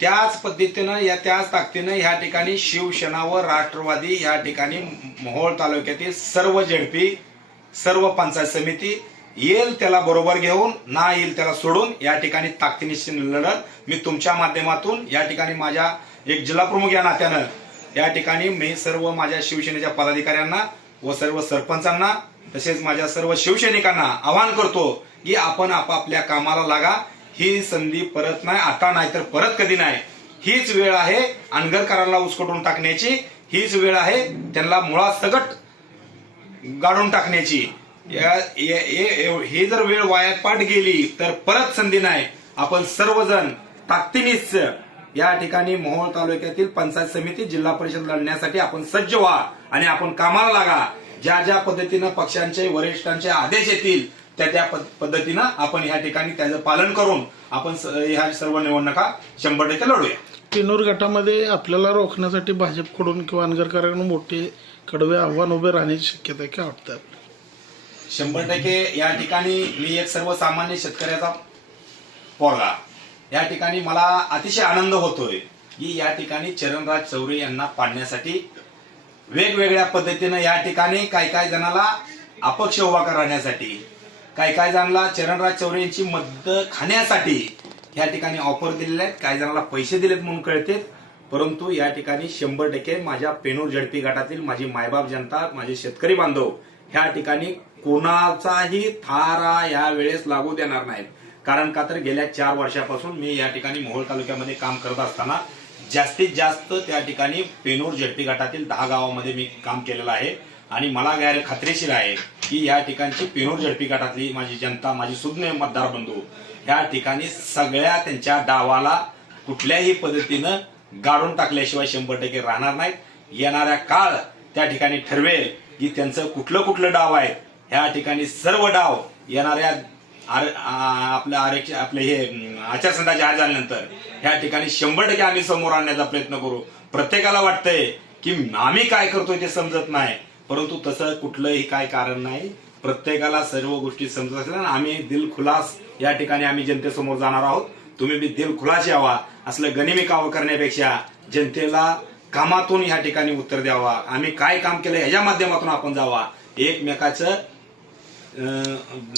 त्याच पद्धतीनं त्याच ताकदीनं ह्या ठिकाणी शिवसेना व राष्ट्रवादी ह्या ठिकाणी मोहोळ तालुक्यातील सर्व झेडपी, सर्व पंचायत समिती येईल त्याला बरोबर घेऊन, ना येईल त्याला सोडून या ठिकाणी ताकदीनिशी लढत मी तुमच्या माध्यमातून या ठिकाणी माझ्या एक जिल्हा प्रमुख या नात्यानं या ठिकाणी मी सर्व माझ्या शिवसेनेच्या पदाधिकाऱ्यांना व सर्व सरपंचांना तसेच माझ्या सर्व शिवसैनिकांना आवाहन करतो की आपण आपापल्या कामाला लागा. ही संधी परत नाही, आता नाही तर परत कधी नाही. हीच वेळ आहे अनगरकरांना उसकटून टाकण्याची, हीच वेळ आहे त्यांना मुळात सकट गाडून टाकण्याची. ही जर वेळ वायात पाठ गेली तर परत संधी नाही. आपण सर्वजण ताकदीनेच या ठिकाणी मोहोळ तालुक्यातील पंचायत समिती, जिल्हा परिषद लढण्यासाठी आपण सज्ज व्हा आणि आपण कामाला लागा. ज्या ज्या पद्धतीनं पक्षांचे वरिष्ठांचे आदेश येतील त्या पद्धतीनं आपण या ठिकाणी त्याचं पालन करून आपण ह्या सर्व निवडणुका 100% लढूया. पेनूर गटामध्ये आपल्याला रोखण्यासाठी भाजपकडून किंवा अनगरकरांकडून मोठे कडवे आव्हान उभे राहण्याची शक्यता आहे, काय वाटतं? 100% या ठिकाणी मी एक सर्वसामान्य शेतकऱ्याचा पोरगा, या ठिकाणी मला अतिशय आनंद होतोय की या ठिकाणी चरणराज चौरे यांना पाडण्यासाठी वेगवेगळ्या पद्धतीनं या ठिकाणी काही जणाला अपक्ष उभा करण्यासाठी, काही जणांना चरणराज चौरे यांची मदत खाण्यासाठी या ठिकाणी ऑफर दिलेले आहेत, काही जणांना पैसे दिलेत म्हणून कळते. परंतु या ठिकाणी 100% माझ्या पेनूर झडपी गटातील माझी मायबाप जनता, माझे शेतकरी बांधव ह्या ठिकाणी कोणाचाही थारा या वेळेस लागू देणार नाहीत. कारण का तर गेल्या 4 वर्षापासून मी या ठिकाणी मोहोळ तालुक्यामध्ये काम करत असताना जास्तीत जास्त त्या ठिकाणी पेनूर झडपी गटातील 10 गावामध्ये मी काम केलेलं आहे आणि मला गैर खात्रीशीर आहे की या ठिकाणची पेनूर झडपी गटातली माझी जनता, माझी सुज्ञ मतदार बंधू या ठिकाणी सगळ्या त्यांच्या डावाला कुठल्याही पद्धतीनं गाडून टाकल्याशिवाय 100% राहणार नाहीत. येणाऱ्या काळ त्या ठिकाणी ठरवेल की त्यांचं कुठलं डाव आहे. ह्या ठिकाणी सर्व डाव येणाऱ्या आपले हे आचारसंहिता जाहीर झाल्यानंतर ह्या ठिकाणी 100% आम्ही समोर आणण्याचा प्रयत्न करू. प्रत्येकाला वाटतंय की आम्ही काय करतोय ते समजत नाही, परंतु तसं कुठलंही काय कारण नाही. प्रत्येकाला सर्व गोष्टी समजत असल्या आम्ही दिलखुलास या ठिकाणी आम्ही जनतेसमोर जाणार आहोत. तुम्ही बी दिलखुलास यावा, असलं गनिमी कावं करण्यापेक्षा जनतेला कामातून या ठिकाणी उत्तर द्यावा. आम्ही काय काम केलं ह्याच्या माध्यमातून आपण जावा. एकमेकाचं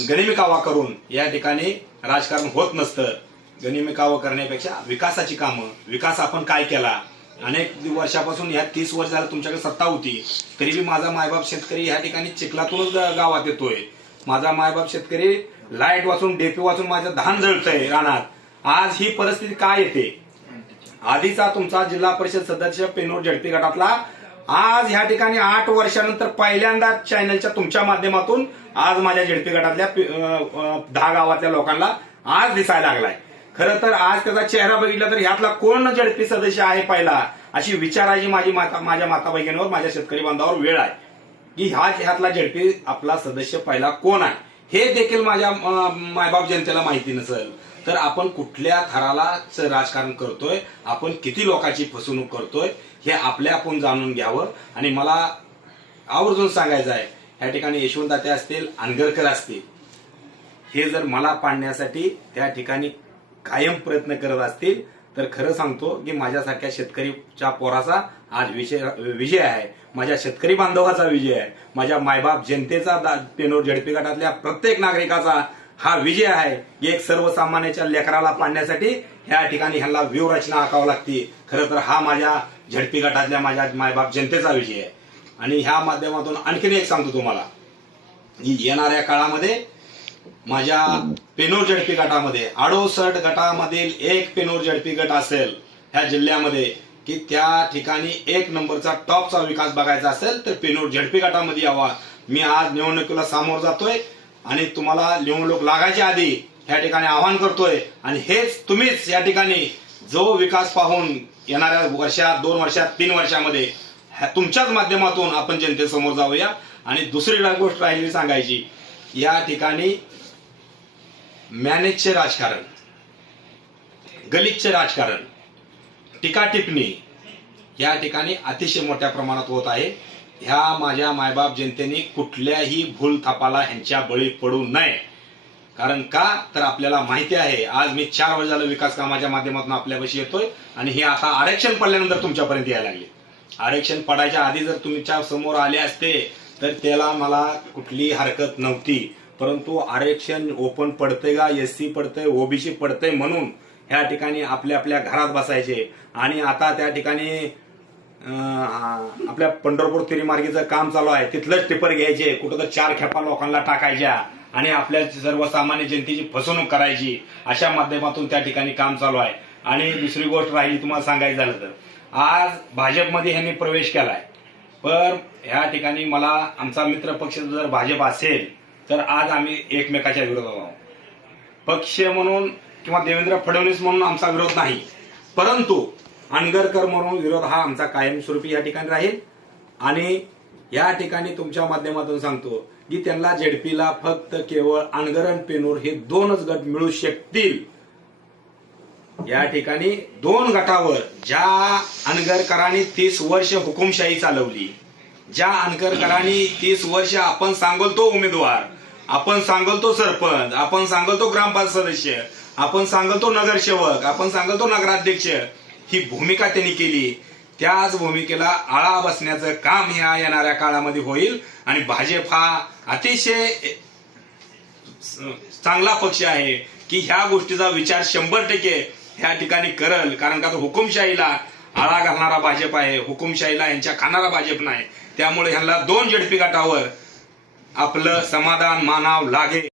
गनिमी कावा करून या ठिकाणी राजकारण होत नसतं. गनिमी कावं करण्यापेक्षा विकासाची कामं, विकास आपण काय केला. अनेक वर्षापासून ह्या 30 वर्ष झालं तुमच्याकडे सत्ता होती, तरी बी माझा मायबाप शेतकरी ह्या ठिकाणी चिखलातूनच गावात येतोय. माझा मायबाप शेतकरी लाईट वाचून, डेपी वाचून माझं धान जळतंय रानात. आज ही परिस्थिती काय येते? आधीचा तुमचा जिल्हा परिषद सदस्य पेनूर झडपी गटातला आज ह्या ठिकाणी 8 वर्षानंतर पहिल्यांदा चॅनलच्या तुमच्या माध्यमातून आज माझ्या झडपी गटातल्या 10 गावातल्या लोकांना आज दिसायला लागलाय. खरं तर आज त्याचा चेहरा बघितला तर ह्यातला कोण झडपी सदस्य आहे पहिला, अशी विचारायची माझ्या माता भगिनीवर, माझ्या शेतकरी बांधवावर वेळ आहे की ह्यातला झडपी आपला सदस्य पहिला कोण आहे. हे देखील माझ्या मायबाप जनतेला माहिती नसेल तर आपण कुठल्या थराला राजकारण करतोय, आपण किती लोकांची फसवणूक करतोय हे आपण जाणून घ्यावं. आणि मला आवर्जून सांगायचं आहे, या ठिकाणी यशवंतदाते असतील, अनगरकर असतील, हे जर मला पाडण्यासाठी त्या ठिकाणी कायम प्रयत्न करत असतील तर खरं सांगतो की माझ्यासारख्या शेतकरीच्या पोराचा आज विजय आहे, माझ्या शेतकरी बांधवाचा विजय आहे, माझ्या मायबाप जनतेचा, पेनूर झडपी गटातल्या प्रत्येक नागरिकाचा हा विजय आहे. एक सर्वसामान्याच्या लेकराला पाडण्यासाठी ह्या ठिकाणी ह्यांना व्यूहरचना आखावी लागते. खरं तर हा माझ्या झडपी गटातल्या माझ्या मायबाप जनतेचा विजय आहे. आणि ह्या माध्यमातून आणखीन एक सांगतो तुम्हाला, येणाऱ्या काळामध्ये माझ्या पेनूर झडपी गटामध्ये 68 गटामधील एक पेनूर झडपी गट असेल ह्या जिल्ह्यामध्ये की त्या ठिकाणी 1 नंबरचा टॉपचा विकास बघायचा असेल तर पेनूर झडपी गटामध्ये यावा. मी आज निवडणुकीला सामोर जातोय आणि तुम्हाला निवडणूक लागायच्या आधी या ठिकाणी आवाहन करतोय. आणि हेच तुम्हीच या ठिकाणी जो विकास पाहून येणाऱ्या वर्षात, 2 वर्षात, 3 वर्षामध्ये तुमच्याच माध्यमातून आपण जनतेसमोर जाऊया. आणि दुसरी गोष्ट राहिली सांगायची, या ठिकाणी मॅनेजचे राजकारण, गलितचे राजकारण, टीका टिप्पणी या ठिकाणी अतिशय मोठ्या प्रमाणात होत आहे. ह्या माझ्या मायबाप जनतेने कुठल्याही भूल थापाला ह्यांच्या बळी पडू नये. कारण का तर आपल्याला माहिती आहे आज मी 4 वर्ष झालं विकास कामाच्या माध्यमातून आपल्यापाशी येतोय आणि हे आता आरक्षण पडल्यानंतर तुमच्यापर्यंत यायला लागले. आरक्षण पडायच्या आधी जर तुमच्या समोर आले असते तर त्याला मला कुठली हरकत नव्हती, परंतु आरक्षण ओपन पडतंय का एससी पडतंय ओबीसी पडतंय म्हणून ह्या ठिकाणी आपल्या आपल्या घरात बसायचे. आणि आता त्या ठिकाणी आपल्या पंढरपूर तिरीमार्गीचं काम चालू आहे, तिथलंच टिपर घ्यायचे, कुठं तर 4 खेपा लोकांना टाकायच्या आणि आपल्या सर्वसामान्य जनतेची फसवणूक करायची, अशा माध्यमातून त्या ठिकाणी काम चालू आहे. आणि दुसरी गोष्ट राहिली तुम्हाला सांगायचं झालं तर आज भाजपमध्ये ह्यांनी प्रवेश केलाय, पण ह्या ठिकाणी मला आमचा मित्र पक्ष जर भाजप असेल तर आज आम्ही एकमेकाच्या विरोधात आहोत. पक्ष म्हणून किंवा देवेंद्र फडणवीस म्हणून आमचा विरोध नाही, परंतु अनगरकर म्हणून विरोध हा आमचा कायमस्वरूपी या ठिकाणी राहील. आणि या ठिकाणी तुमच्या माध्यमातून सांगतो की त्यांना जेडपीला फक्त केवळ अनगर आणि पेनूर हे 2च गट मिळू शकतील. या ठिकाणी 2 गटावर ज्या अनगरकरांनी 30 वर्ष हुकुमशाही चालवली, ज्या अनगरकरांनी 30 वर्ष आपण सांगोल तो उमेदवार, आपण सांगोल तो सरपंच, आपण सांगोल तो ग्रामपंचायत सदस्य, आपण सांगोल तो नगरसेवक, आपण सांगोल तो नगराध्यक्ष, ही भूमिका त्यांनी केली, त्याच भूमिकेला आळा बसण्याचं काम ह्या येणाऱ्या काळामध्ये होईल. आणि भाजप हा अतिशय चांगला पक्ष आहे की ह्या गोष्टीचा विचार 100% ह्या ठिकाणी करल. कारण का तो हुकुमशाहीला आळा घालणारा भाजप आहे, हुकुमशाहीला यांच्या खाणारा भाजप नाही. त्यामुळे ह्यांना 2 जेडपी गटावर आपलं समाधान मानावं लागेल.